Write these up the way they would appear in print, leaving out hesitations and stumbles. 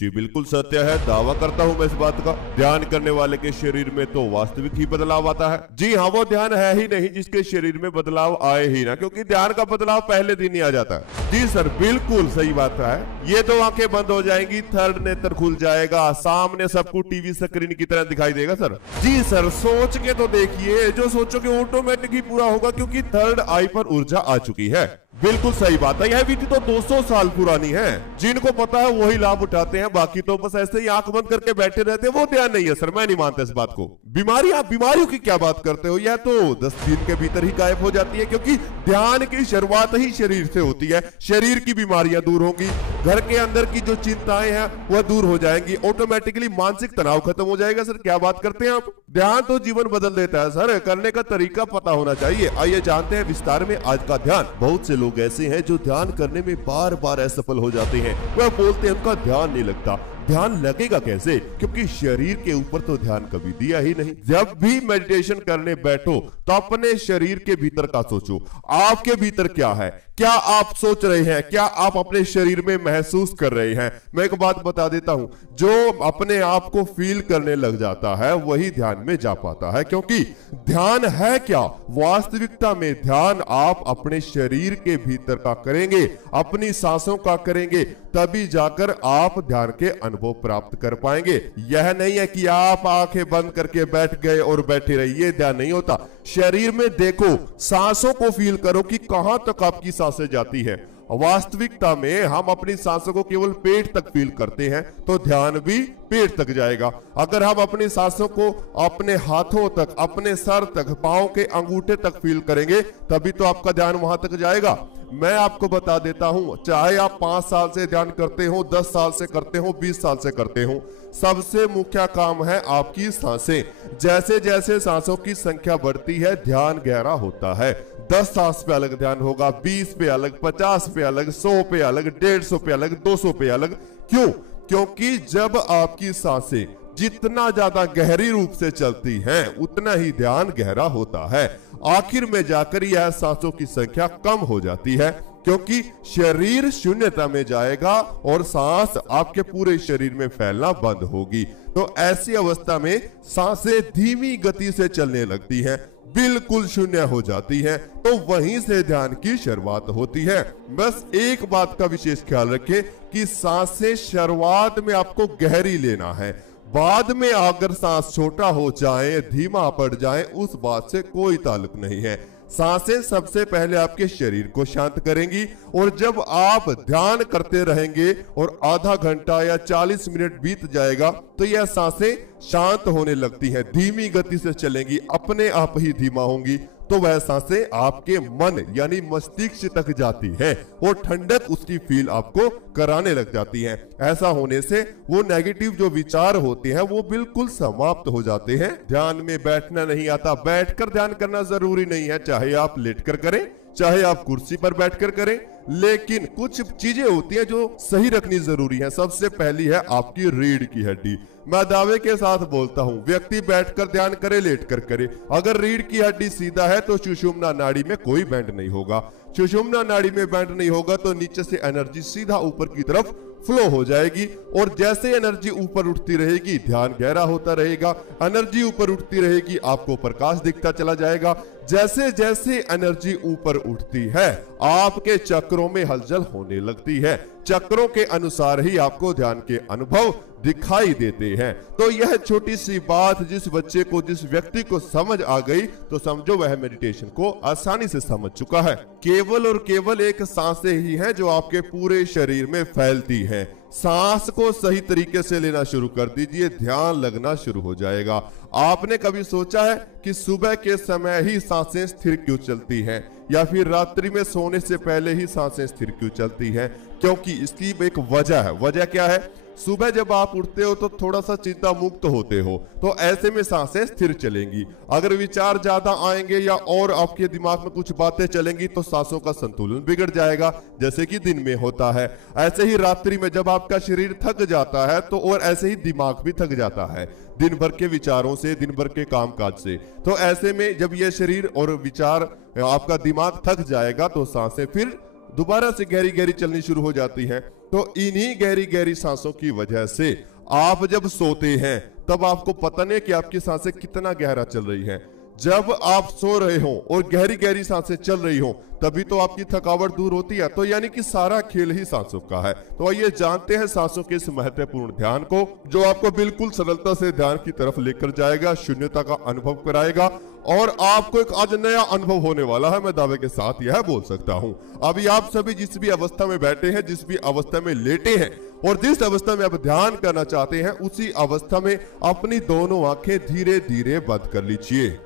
जी बिल्कुल सत्य है, दावा करता हूँ मैं इस बात का। ध्यान करने वाले के शरीर में तो वास्तविक ही बदलाव आता है। जी हाँ, वो ध्यान है ही नहीं जिसके शरीर में बदलाव आए ही ना, क्योंकि ध्यान का बदलाव पहले दिन ही आ जाता है। जी सर, बिल्कुल सही बात है। ये तो आंखें बंद हो जाएंगी, थर्ड नेत्र खुल जाएगा, सामने सबको टीवी स्क्रीन की तरह दिखाई देगा सर। जी सर, सोच के तो देखिए, जो सोचोगे ऑटोमेटिक ही पूरा होगा, क्योंकि थर्ड आई पर ऊर्जा आ चुकी है। बिल्कुल सही बात है। यह विधि तो 200 साल पुरानी है। जिनको पता है वही लाभ उठाते हैं, बाकी तो बस ऐसे ही आंख बंद करके बैठे रहते हैं। वो ध्यान नहीं है सर, मैं नहीं मानता इस बात को। बीमारी, आप बीमारियों की क्या बात करते हो, यह तो 10 दिन के भीतर ही गायब हो जाती है, क्योंकि ध्यान की शुरुआत ही शरीर से होती है। शरीर की बीमारियां दूर होंगी, घर के अंदर की जो चिंताएं हैं वह दूर हो जाएंगी, ऑटोमेटिकली मानसिक तनाव खत्म हो जाएगा। सर क्या बात करते हैं आप। ध्यान तो जीवन बदल देता है सर, करने का तरीका पता होना चाहिए। आइए जानते हैं विस्तार में आज का ध्यान। बहुत से लोग ऐसे हैं जो ध्यान करने में बार बार असफल हो जाते हैं। वह बोलते हैं उनका ध्यान नहीं लगता। ध्यान लगेगा कैसे, क्योंकि शरीर के ऊपर तो ध्यान कभी दिया ही नहीं। जब भी मेडिटेशन करने बैठो तो अपने शरीर के भीतर का सोचो। आपके भीतर क्या है, क्या आप सोच रहे हैं, क्या आप अपने शरीर में महसूस कर रहे हैं। मैं एक बात बता देता हूं, जो अपने आप को फील करने लग जाता है वही ध्यान में जा पाता है। क्योंकि ध्यान है क्या, वास्तविकता में ध्यान आप अपने शरीर के भीतर का करेंगे, अपनी सांसों का करेंगे, तभी जाकर आप ध्यान के अनुभव प्राप्त कर पाएंगे। यह नहीं है कि आप आंखें बंद करके बैठ गए और बैठे रहिए, ध्यान नहीं होता। शरीर में देखो, सांसों को फील करो कि कहां तक आपकी सांसें जाती है। वास्तविकता में हम अपनी सांसों को केवल पेट तक फील करते हैं, तो ध्यान भी पेट तक जाएगा। अगर हम अपनी सांसों को अपने हाथों तक, अपने सर तक, पांव के अंगूठे तक फील करेंगे, तभी तो आपका ध्यान वहां तक जाएगा। मैं आपको बता देता हूं, चाहे आप 5 साल से ध्यान करते हो, 10 साल से करते हो, 20 साल से करते हो, सबसे मुख्य काम है आपकी सांसें। जैसे जैसे सांसों की संख्या बढ़ती है, ध्यान गहरा होता है। 10 सांस पे अलग ध्यान होगा, 20 पे अलग, 50 पे अलग, 100 पे अलग, 150 पे अलग, 200 पे अलग। क्यों? क्योंकि जब आपकी सांसें जितना ज्यादा गहरी रूप से चलती हैं, उतना ही ध्यान गहरा होता है। आखिर में जाकर यह सांसों की संख्या कम हो जाती है, क्योंकि शरीर शून्यता में जाएगा और सांस आपके पूरे शरीर में फैलना बंद होगी। तो ऐसी अवस्था में सांसें धीमी गति से चलने लगती हैं, बिल्कुल शून्य हो जाती है। तो वहीं से ध्यान की शुरुआत होती है। बस एक बात का विशेष ख्याल रखें कि सांसें शुरुआत में आपको गहरी लेना है। बाद में अगर सांस छोटा हो जाए, धीमा पड़ जाए, उस बात से कोई ताल्लुक नहीं है। सांसें सबसे पहले आपके शरीर को शांत करेंगी, और जब आप ध्यान करते रहेंगे और आधा घंटा या 40 मिनट बीत जाएगा, तो यह सांसें शांत होने लगती हैं, धीमी गति से चलेंगी, अपने आप ही धीमा होंगी। तो वह सांसें आपके मन यानी मस्तिष्क तक जाती है और ठंडक उसकी फील आपको कराने लग जाती है। ऐसा होने से वो नेगेटिव जो विचार होते हैं वो बिल्कुल समाप्त हो जाते हैं। ध्यान में बैठना नहीं आता, बैठकर ध्यान करना जरूरी नहीं है, चाहे आप लेटकर करें, चाहे आप कुर्सी पर बैठकर करें, लेकिन कुछ चीजें होती हैं जो सही रखनी जरूरी है। सबसे पहली है आपकी रीढ़ की हड्डी। मैं दावे के साथ बोलता हूं, व्यक्ति बैठकर ध्यान करे, लेटकर करे, अगर रीढ़ की हड्डी सीधा है तो सुषुम्ना नाड़ी में कोई बैंड नहीं होगा। सुषुम्ना नाड़ी में बैंड नहीं होगा तो नीचे से एनर्जी सीधा ऊपर की तरफ फ्लो हो जाएगी, और जैसे एनर्जी ऊपर उठती रहेगी, ध्यान गहरा होता रहेगा। एनर्जी ऊपर उठती रहेगी, आपको प्रकाश दिखता चला जाएगा। जैसे जैसे एनर्जी ऊपर उठती है, आपके चक्रों में हलचल होने लगती है। चक्रों के अनुसार ही आपको ध्यान के अनुभव दिखाई देते हैं। तो यह छोटी सी बात जिस बच्चे को, जिस व्यक्ति को समझ आ गई, तो समझो वह मेडिटेशन को आसानी से समझ चुका है। केवल और केवल एक सांसें ही हैं जो आपके पूरे शरीर में फैलती हैं। सांस को सही तरीके से लेना शुरू कर दीजिए, ध्यान लगना शुरू हो जाएगा। आपने कभी सोचा है कि सुबह के समय ही सांसें स्थिर क्यों चलती हैं, या फिर रात्रि में सोने से पहले ही सांसें स्थिर क्यों चलती हैं? क्योंकि इसकी एक वजह है। वजह क्या है? सुबह जब आप उठते हो तो थोड़ा सा चिंता मुक्त होते हो, तो ऐसे में सांसें स्थिर चलेंगी। अगर विचार ज्यादा आएंगे या और आपके दिमाग में कुछ बातें चलेंगी तो सांसों का संतुलन बिगड़ जाएगा, जैसे कि दिन में होता है। ऐसे ही रात्रि में जब आपका शरीर थक जाता है तो और ऐसे ही दिमाग भी थक जाता है, दिन भर के विचारों से, दिन भर के कामकाज से। तो ऐसे में जब ये शरीर और विचार, आपका दिमाग थक जाएगा, तो सांसें फिर दोबारा से गहरी गहरी चलनी शुरू हो जाती है। तो इन्हीं गहरी गहरी सांसों की वजह से आप जब सोते हैं तब आपको पता नहीं कि आपकी सांसें कितना गहरा चल रही हैं। जब आप सो रहे हो और गहरी गहरी सांसें चल रही हो तभी तो आपकी थकावट दूर होती है। तो यानी कि सारा खेल ही सांसों का है। तो आइए जानते हैं सांसों के इस महत्वपूर्ण ध्यान को, जो आपको बिल्कुल सरलता से ध्यान की तरफ लेकर जाएगा, शून्यता का अनुभव कराएगा और आपको एक आज नया अनुभव होने वाला है। मैं दावे के साथ यह बोल सकता हूं। अभी आप सभी जिस भी अवस्था में बैठे हैं, जिस भी अवस्था में लेटे हैं और जिस अवस्था में आप ध्यान करना चाहते हैं, उसी अवस्था में अपनी दोनों आंखें धीरे धीरे बंद कर लीजिए।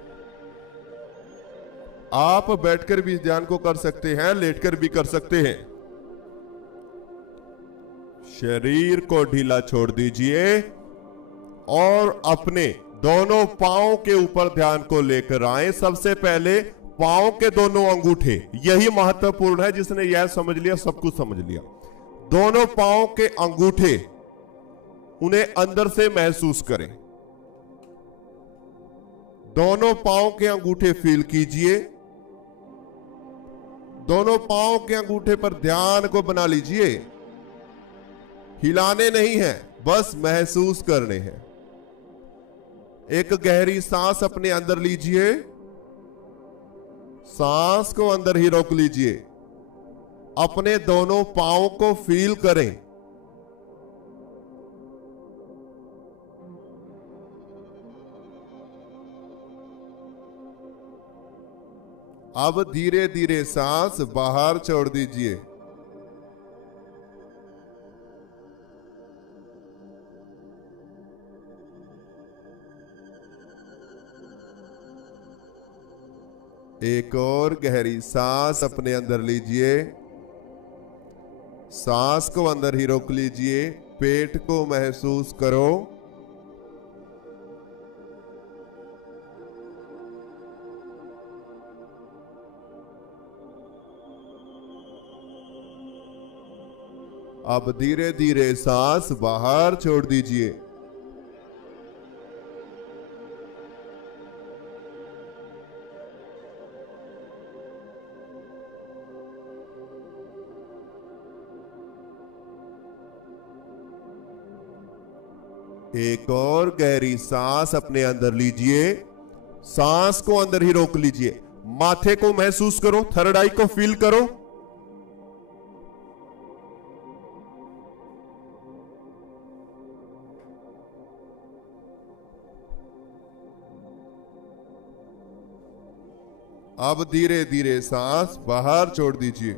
आप बैठकर भी इस ध्यान को कर सकते हैं, लेटकर भी कर सकते हैं। शरीर को ढीला छोड़ दीजिए और अपने दोनों पांव के ऊपर ध्यान को लेकर आए। सबसे पहले पांव के दोनों अंगूठे, यही महत्वपूर्ण है। जिसने यह समझ लिया सब कुछ समझ लिया। दोनों पांव के अंगूठे, उन्हें अंदर से महसूस करें। दोनों पांव के अंगूठे फील कीजिए। दोनों पांव के अंगूठे पर ध्यान को बना लीजिए। हिलाने नहीं है, बस महसूस करने हैं। एक गहरी सांस अपने अंदर लीजिए। सांस को अंदर ही रोक लीजिए। अपने दोनों पांव को फील करें। अब धीरे धीरे सांस बाहर छोड़ दीजिए। एक और गहरी सांस अपने अंदर लीजिए। सांस को अंदर ही रोक लीजिए। पेट को महसूस करो। अब धीरे धीरे सांस बाहर छोड़ दीजिए। एक और गहरी सांस अपने अंदर लीजिए। सांस को अंदर ही रोक लीजिए। माथे को महसूस करो, थर्ड आई को फील करो। अब धीरे धीरे सांस बाहर छोड़ दीजिए।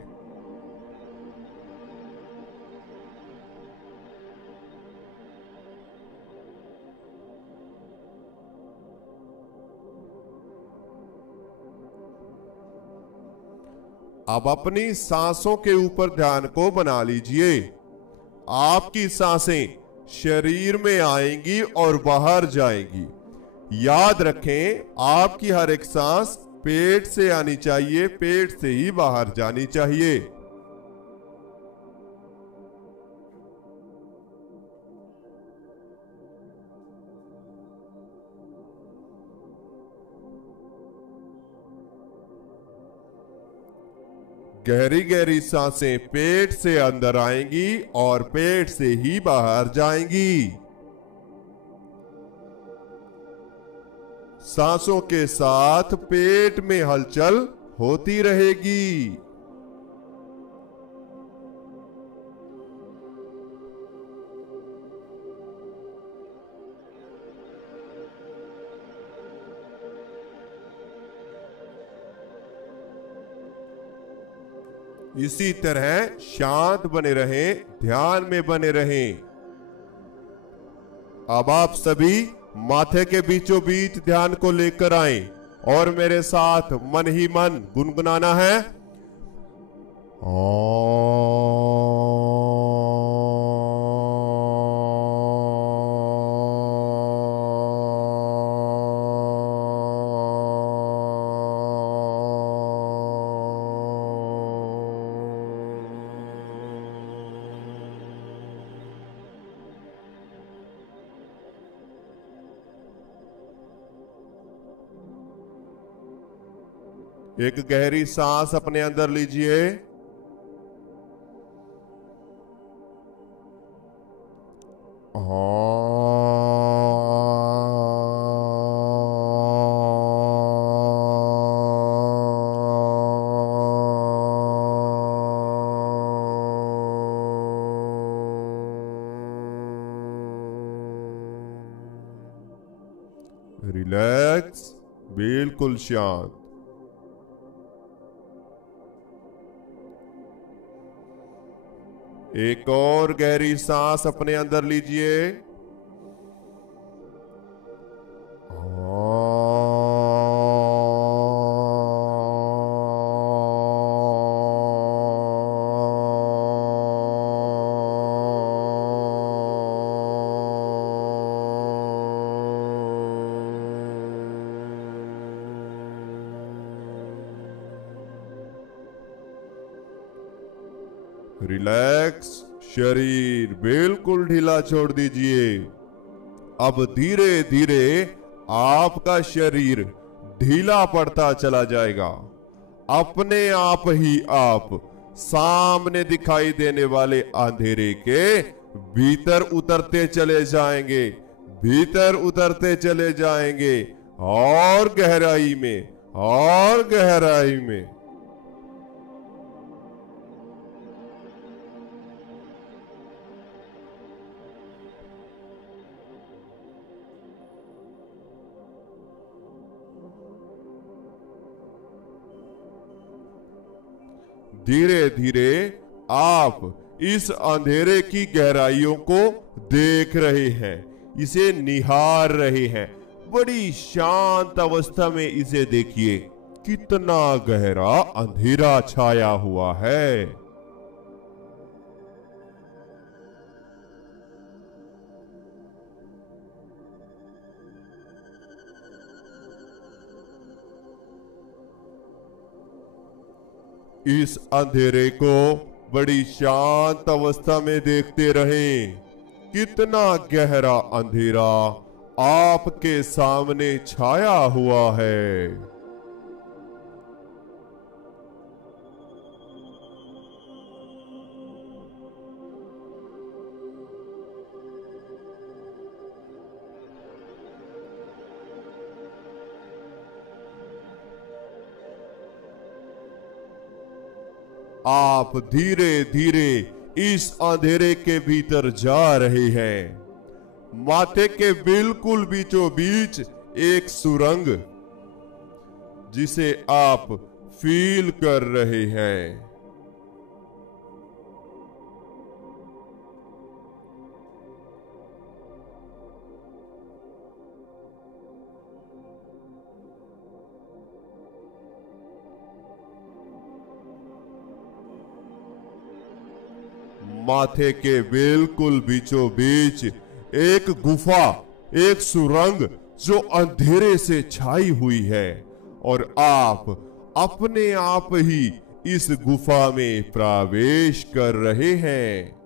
अब अपनी सांसों के ऊपर ध्यान को बना लीजिए। आपकी सांसें शरीर में आएंगी और बाहर जाएंगी। याद रखें, आपकी हर एक सांस पेट से आनी चाहिए, पेट से ही बाहर जानी चाहिए। गहरी गहरी सांसें पेट से अंदर आएंगी और पेट से ही बाहर जाएंगी। सांसों के साथ पेट में हलचल होती रहेगी। इसी तरह शांत बने रहें, ध्यान में बने रहें। अब आप सभी माथे के बीचों बीच ध्यान को लेकर आए और मेरे साथ मन ही मन गुनगुनाना है। एक गहरी सांस अपने अंदर लीजिए। रिलैक्स, बिल्कुल शांत। एक और गहरी सांस अपने अंदर लीजिए। रिलैक्स, शरीर बिल्कुल ढीला छोड़ दीजिए। अब धीरे धीरे आपका शरीर ढीला पड़ता चला जाएगा। अपने आप ही आप सामने दिखाई देने वाले अंधेरे के भीतर उतरते चले जाएंगे, भीतर उतरते चले जाएंगे, और गहराई में, और गहराई में। धीरे धीरे आप इस अंधेरे की गहराइयों को देख रहे हैं, इसे निहार रहे हैं। बड़ी शांत अवस्था में इसे देखिए, कितना गहरा अंधेरा छाया हुआ है। इस अंधेरे को बड़ी शांत अवस्था में देखते रहें। कितना गहरा अंधेरा आपके सामने छाया हुआ है। आप धीरे धीरे इस अंधेरे के भीतर जा रहे हैं। माथे के बिल्कुल बीचों बीच एक सुरंग, जिसे आप फील कर रहे हैं। माथे के बिल्कुल बीचों बीच एक गुफा, एक सुरंग जो अंधेरे से छाई हुई है, और आप अपने आप ही इस गुफा में प्रवेश कर रहे हैं।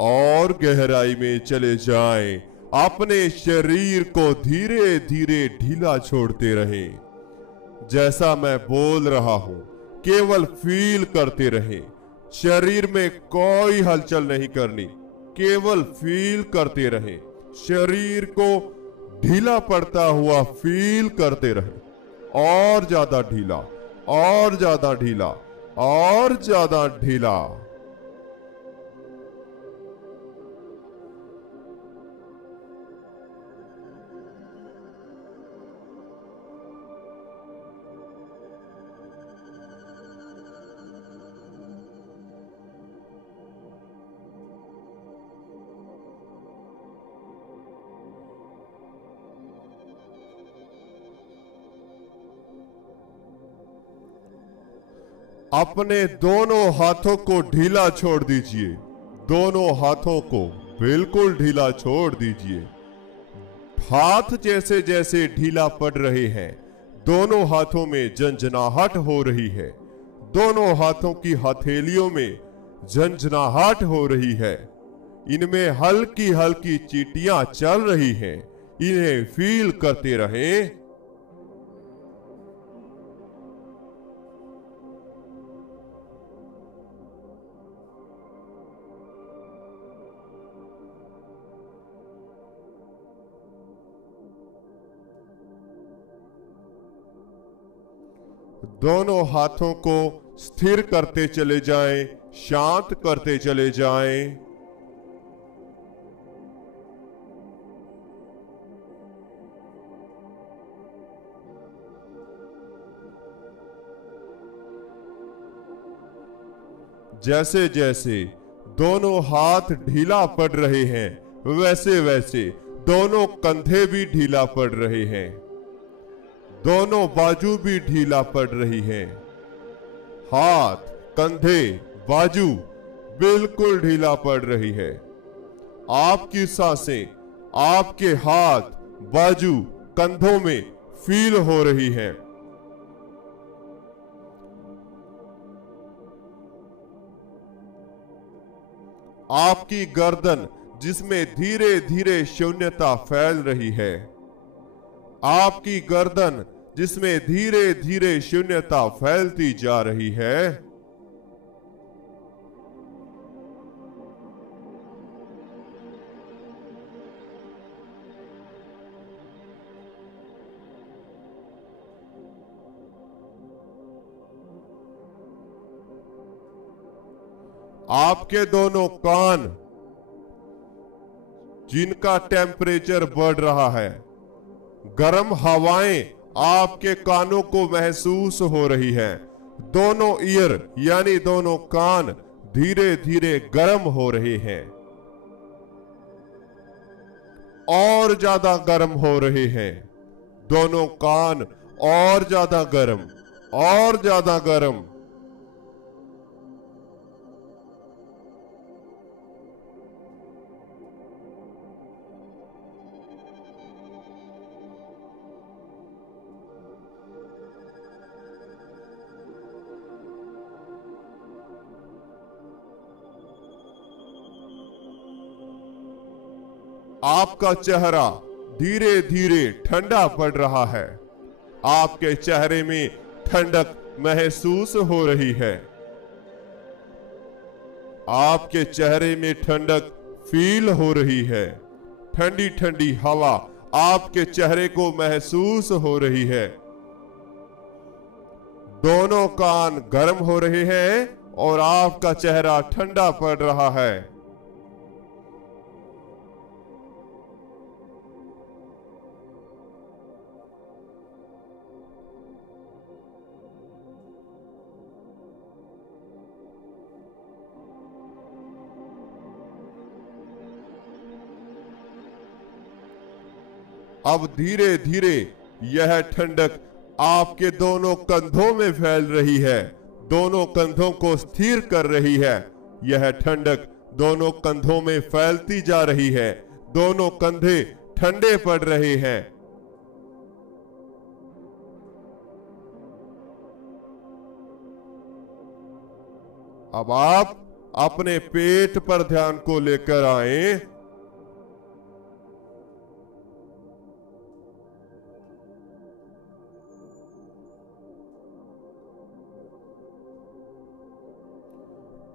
और गहराई में चले जाएं। अपने शरीर को धीरे धीरे ढीला छोड़ते रहें। जैसा मैं बोल रहा हूं, केवल फील करते रहें। शरीर में कोई हलचल नहीं करनी, केवल फील करते रहें। शरीर को ढीला पड़ता हुआ फील करते रहें। और ज्यादा ढीला, और ज्यादा ढीला, और ज्यादा ढीला। अपने दोनों हाथों को ढीला छोड़ दीजिए। दोनों हाथों को बिल्कुल ढीला छोड़ दीजिए। हाथ जैसे जैसे ढीला पड़ रहे हैं, दोनों हाथों में झंझनाहट हो रही है। दोनों हाथों की हथेलियों में झंझनाहट हो रही है। इनमें हल्की हल्की चींटियां चल रही हैं। इन्हें फील करते रहें। दोनों हाथों को स्थिर करते चले जाएं, शांत करते चले जाएं। जैसे जैसे दोनों हाथ ढीला पड़ रहे हैं, वैसे वैसे दोनों कंधे भी ढीला पड़ रहे हैं। दोनों बाजू भी ढीला पड़ रही हैं। हाथ, कंधे, बाजू बिल्कुल ढीला पड़ रही है। आपकी सांसें आपके हाथ, बाजू, कंधों में फील हो रही हैं। आपकी गर्दन जिसमें धीरे धीरे शून्यता फैल रही है। आपकी गर्दन जिसमें धीरे धीरे शून्यता फैलती जा रही है। आपके दोनों कान जिनका टेम्परेचर बढ़ रहा है, गर्म हवाएं आपके कानों को महसूस हो रही है। दोनों ईयर यानी दोनों कान धीरे धीरे गर्म हो रहे हैं, और ज्यादा गर्म हो रहे हैं। दोनों कान और ज्यादा गर्म, और ज्यादा गर्म। आपका चेहरा धीरे धीरे ठंडा पड़ रहा है। आपके चेहरे में ठंडक महसूस हो रही है। आपके चेहरे में ठंडक फील हो रही है। ठंडी ठंडी हवा आपके चेहरे को महसूस हो रही है। दोनों कान गर्म हो रहे हैं और आपका चेहरा ठंडा पड़ रहा है। अब धीरे धीरे यह ठंडक आपके दोनों कंधों में फैल रही है, दोनों कंधों को स्थिर कर रही है। यह ठंडक दोनों कंधों में फैलती जा रही है। दोनों कंधे ठंडे पड़ रहे हैं। अब आप अपने पेट पर ध्यान को लेकर आए।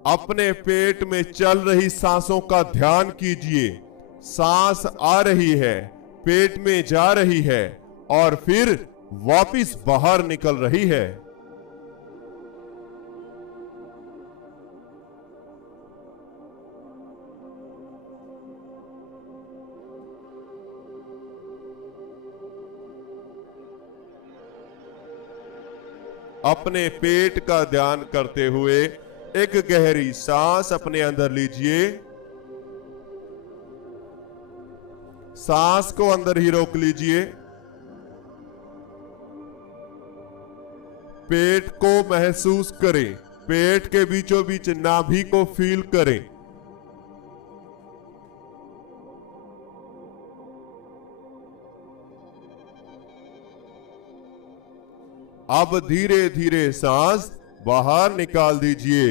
अपने पेट में चल रही सांसों का ध्यान कीजिए। सांस आ रही है, पेट में जा रही है और फिर वापस बाहर निकल रही है। अपने पेट का ध्यान करते हुए एक गहरी सांस अपने अंदर लीजिए। सांस को अंदर ही रोक लीजिए। पेट को महसूस करें। पेट के बीचों बीच नाभि को फील करें। अब धीरे धीरे सांस बाहर निकाल दीजिए।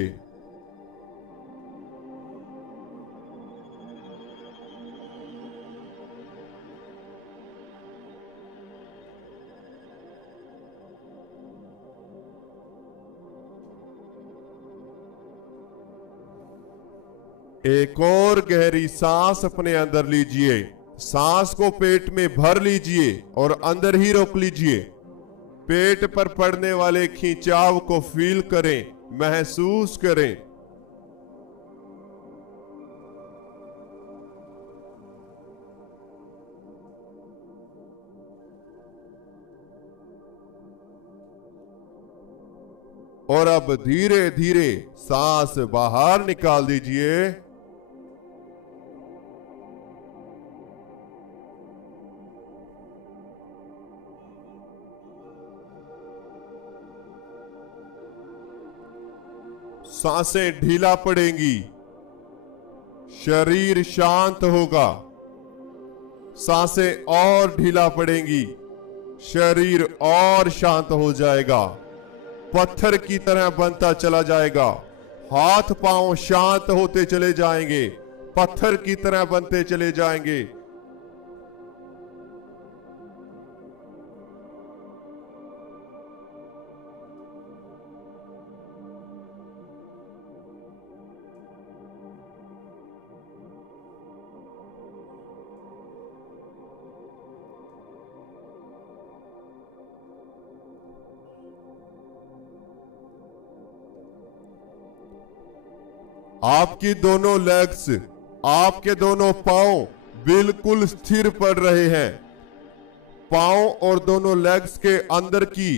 एक और गहरी सांस अपने अंदर लीजिए। सांस को पेट में भर लीजिए और अंदर ही रोक लीजिए। पेट पर पड़ने वाले खिंचाव को फील करें, महसूस करें। और अब धीरे धीरे सांस बाहर निकाल दीजिए। सांसें ढीला पड़ेंगी, शरीर शांत होगा। सांसें और ढीला पड़ेंगी, शरीर और शांत हो जाएगा, पत्थर की तरह बनता चला जाएगा। हाथ पांव शांत होते चले जाएंगे, पत्थर की तरह बनते चले जाएंगे। आपकी दोनों लेग्स, आपके दोनों पांव बिल्कुल स्थिर पड़ रहे हैं। पांव और दोनों लेग्स के अंदर की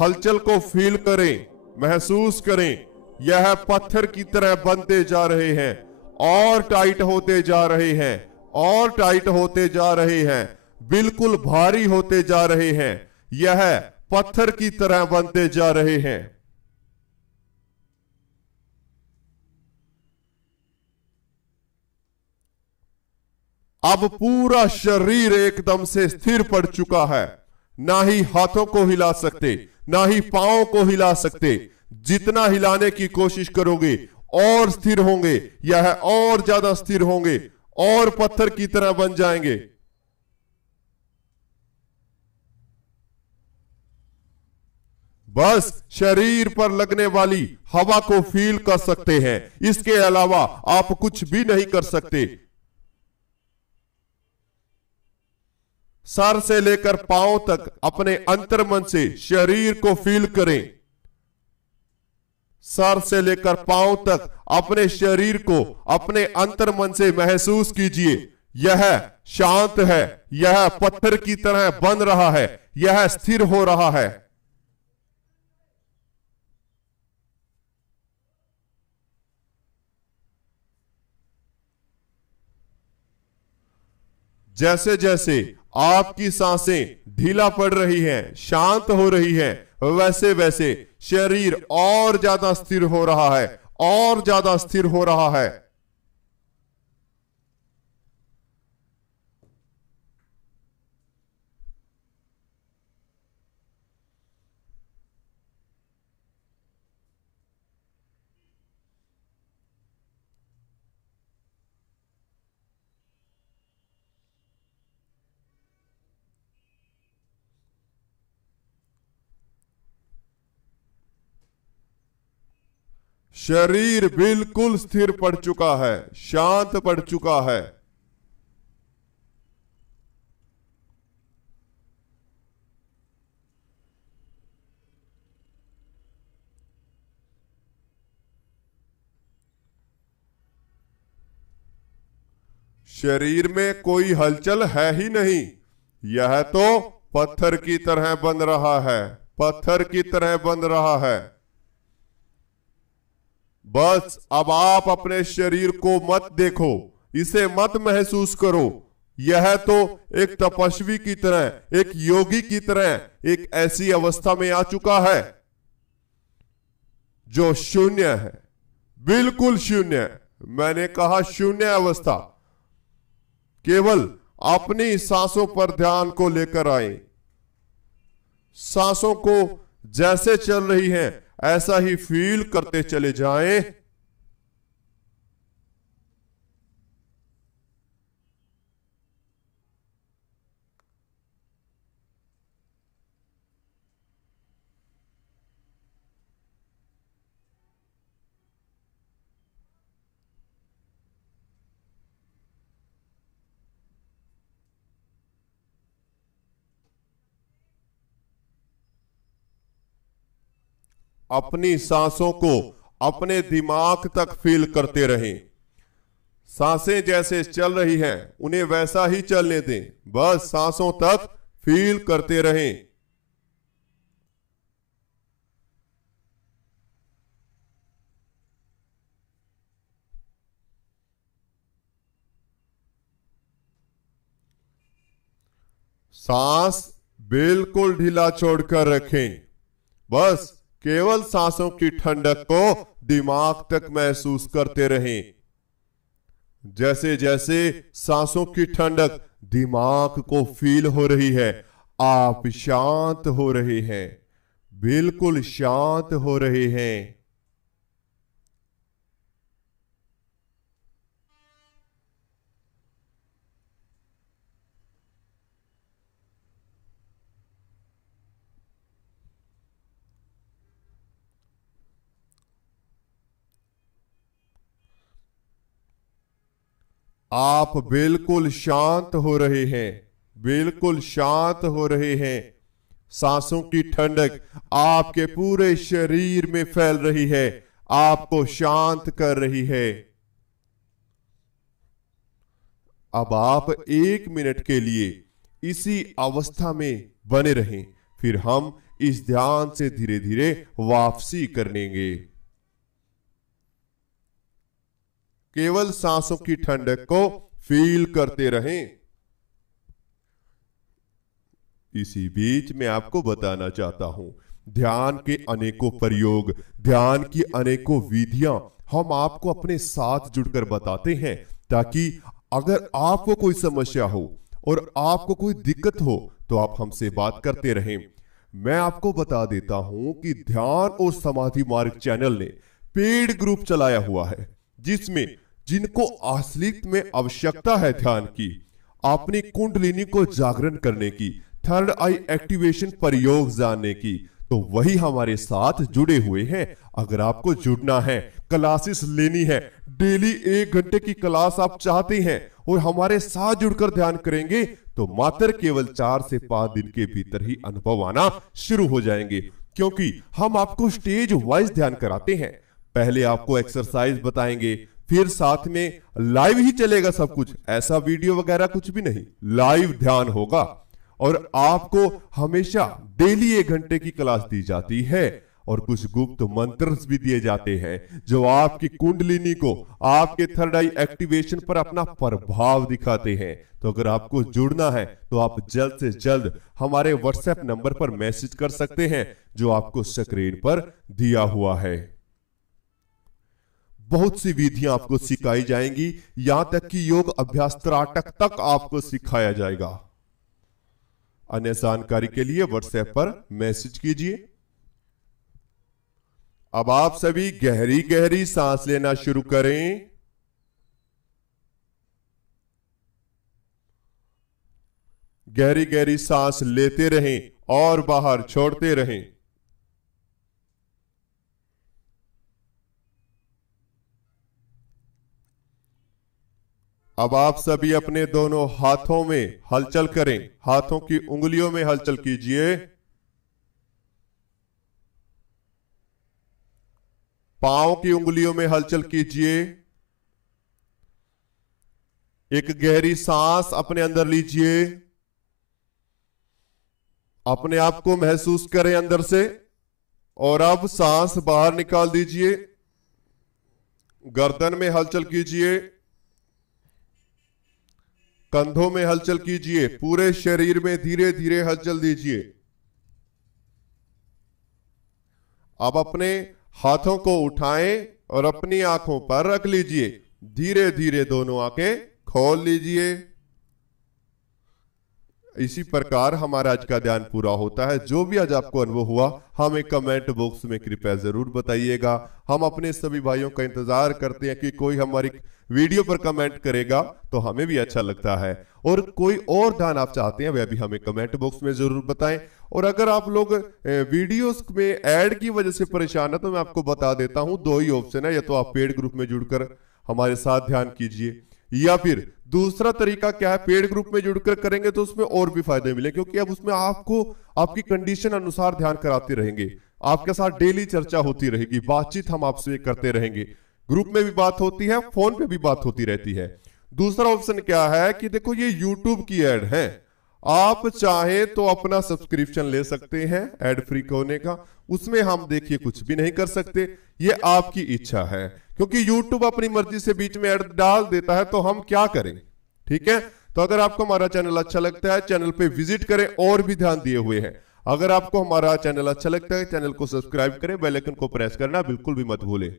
हलचल को फील करें, महसूस करें। यह पत्थर की तरह बनते जा रहे हैं और टाइट होते जा रहे हैं और टाइट होते जा रहे हैं, बिल्कुल भारी होते जा रहे हैं। यह पत्थर की तरह बनते जा रहे हैं। अब पूरा शरीर एकदम से स्थिर पड़ चुका है। ना ही हाथों को हिला सकते, ना ही पांवों को हिला सकते। जितना हिलाने की कोशिश करोगे और स्थिर होंगे, यह और ज्यादा स्थिर होंगे और पत्थर की तरह बन जाएंगे। बस शरीर पर लगने वाली हवा को फील कर सकते हैं, इसके अलावा आप कुछ भी नहीं कर सकते। सर से लेकर पांव तक अपने अंतर्मन से शरीर को फील करें। सर से लेकर पांव तक अपने शरीर को अपने अंतर्मन से महसूस कीजिए। यह शांत है, यह पत्थर की तरह बन रहा है, यह स्थिर हो रहा है। जैसे जैसे आपकी सांसें ढीला पड़ रही हैं, शांत हो रही हैं, वैसे वैसे शरीर और ज्यादा स्थिर हो रहा है, और ज्यादा स्थिर हो रहा है। शरीर बिल्कुल स्थिर पड़ चुका है, शांत पड़ चुका है। शरीर में कोई हलचल है ही नहीं, यह तो पत्थर की तरह बन रहा है, पत्थर की तरह बन रहा है। बस अब आप अपने शरीर को मत देखो, इसे मत महसूस करो। यह तो एक तपस्वी की तरह, एक योगी की तरह एक ऐसी अवस्था में आ चुका है जो शून्य है, बिल्कुल शून्य। मैंने कहा शून्य अवस्था। केवल अपनी सांसों पर ध्यान को लेकर आए। सांसों को जैसे चल रही हैं ऐसा ही फील करते चले जाएं। अपनी सांसों को अपने दिमाग तक फील करते रहें। सांसें जैसे चल रही हैं उन्हें वैसा ही चलने दें, बस सांसों तक फील करते रहें। सांस बिल्कुल ढीला छोड़कर रखें, बस केवल सांसों की ठंडक को दिमाग तक महसूस करते रहें। जैसे जैसे सांसों की ठंडक दिमाग को फील हो रही है, आप शांत हो रहे हैं, बिल्कुल शांत हो रहे हैं। आप बिल्कुल शांत हो रहे हैं, बिल्कुल शांत हो रहे हैं। सांसों की ठंडक आपके पूरे शरीर में फैल रही है, आपको शांत कर रही है। अब आप 1 मिनट के लिए इसी अवस्था में बने रहें, फिर हम इस ध्यान से धीरे धीरे वापसी करेंगे। केवल सांसों की ठंडक को फील करते रहें। इसी बीच मैं आपको बताना चाहता हूं, ध्यान के अनेकों प्रयोग, ध्यान की अनेकों विधियां हम आपको अपने साथ जुड़कर बताते हैं, ताकि अगर आपको कोई समस्या हो और आपको कोई दिक्कत हो तो आप हमसे बात करते रहें। मैं आपको बता देता हूं कि ध्यान और समाधि मार्ग चैनल ने पेड ग्रुप चलाया हुआ है, जिसमें जिनको असलियत में आवश्यकता है ध्यान की, अपनी कुंडलिनी को जागरण करने की, थर्ड आई एक्टिवेशन प्रयोग जानने की, तो वही हमारे साथ जुड़े हुए हैं। अगर आपको जुड़ना है, क्लासेस लेनी है, डेली 1 घंटे की क्लास आप चाहते हैं और हमारे साथ जुड़कर ध्यान करेंगे, तो मात्र केवल 4 से 5 दिन के भीतर ही अनुभव आना शुरू हो जाएंगे। क्योंकि हम आपको स्टेज वाइज ध्यान कराते हैं। पहले आपको एक्सरसाइज बताएंगे, फिर साथ में लाइव ही चलेगा सब कुछ, ऐसा वीडियो वगैरह कुछ भी नहीं, लाइव ध्यान होगा। और आपको हमेशा डेली 1 घंटे की क्लास दी जाती है और कुछ गुप्त मंत्र भी दिए जाते हैं जो आपकी कुंडलिनी को, आपके थर्ड आई एक्टिवेशन पर अपना प्रभाव दिखाते हैं। तो अगर आपको जुड़ना है तो आप जल्द से जल्द हमारे व्हाट्सएप नंबर पर मैसेज कर सकते हैं, जो आपको स्क्रीन पर दिया हुआ है। बहुत सी विधियां आपको सिखाई जाएंगी, यहां तक कि योग अभ्यास त्राटक तक आपको सिखाया जाएगा। अन्य जानकारी के लिए व्हाट्सएप पर मैसेज कीजिए। अब आप सभी गहरी गहरी सांस लेना शुरू करें। गहरी गहरी सांस लेते रहें और बाहर छोड़ते रहें। अब आप सभी अपने दोनों हाथों में हलचल करें, हाथों की उंगलियों में हलचल कीजिए। पांव की उंगलियों में हलचल कीजिए। एक गहरी सांस अपने अंदर लीजिए। अपने आप को महसूस करें अंदर से, और अब सांस बाहर निकाल दीजिए। गर्दन में हलचल कीजिए, कंधों में हलचल कीजिए, पूरे शरीर में धीरे धीरे हलचल दीजिए। अब अपने हाथों को उठाएं और अपनी आंखों पर रख लीजिए। धीरे धीरे दोनों आंखें खोल लीजिए। इसी प्रकार हमारा आज का ध्यान पूरा होता है। जो भी आज आपको अनुभव हुआ हमें कमेंट बॉक्स में कृपया जरूर बताइएगा। हम अपने सभी भाइयों का इंतजार करते हैं कि कोई हमारी वीडियो पर कमेंट करेगा तो हमें भी अच्छा लगता है, और कोई और ध्यान आप चाहते हैं वह भी हमें कमेंट बॉक्स में जरूर बताएं। और अगर आप लोग वीडियोस में ऐड की वजह से परेशान है तो मैं आपको बता देता हूं, दो ही ऑप्शन है, या तो आप पेड ग्रुप में जुड़कर हमारे साथ ध्यान कीजिए, या फिर दूसरा तरीका क्या है, पेड ग्रुप में जुड़कर करेंगे तो उसमें और भी फायदे मिले, क्योंकि अब उसमें आपको आपकी कंडीशन अनुसार ध्यान कराते रहेंगे, आपके साथ डेली चर्चा होती रहेगी, बातचीत हम आपसे करते रहेंगे, ग्रुप में भी बात होती है, फोन पे भी बात होती रहती है। दूसरा ऑप्शन क्या है कि देखो ये यूट्यूब की ऐड है, आप चाहे तो अपना सब्सक्रिप्शन ले सकते हैं ऐड फ्री होने का, उसमें हम देखिए कुछ भी नहीं कर सकते, ये आपकी इच्छा है, क्योंकि YouTube अपनी मर्जी से बीच में ऐड डाल देता है तो हम क्या करें। ठीक है, तो अगर आपको हमारा चैनल अच्छा लगता है चैनल पे विजिट करें, और भी ध्यान दिए हुए हैं। अगर आपको हमारा चैनल अच्छा लगता है चैनल को सब्सक्राइब करें, बेल आइकन को प्रेस करना बिल्कुल भी मत भूलें।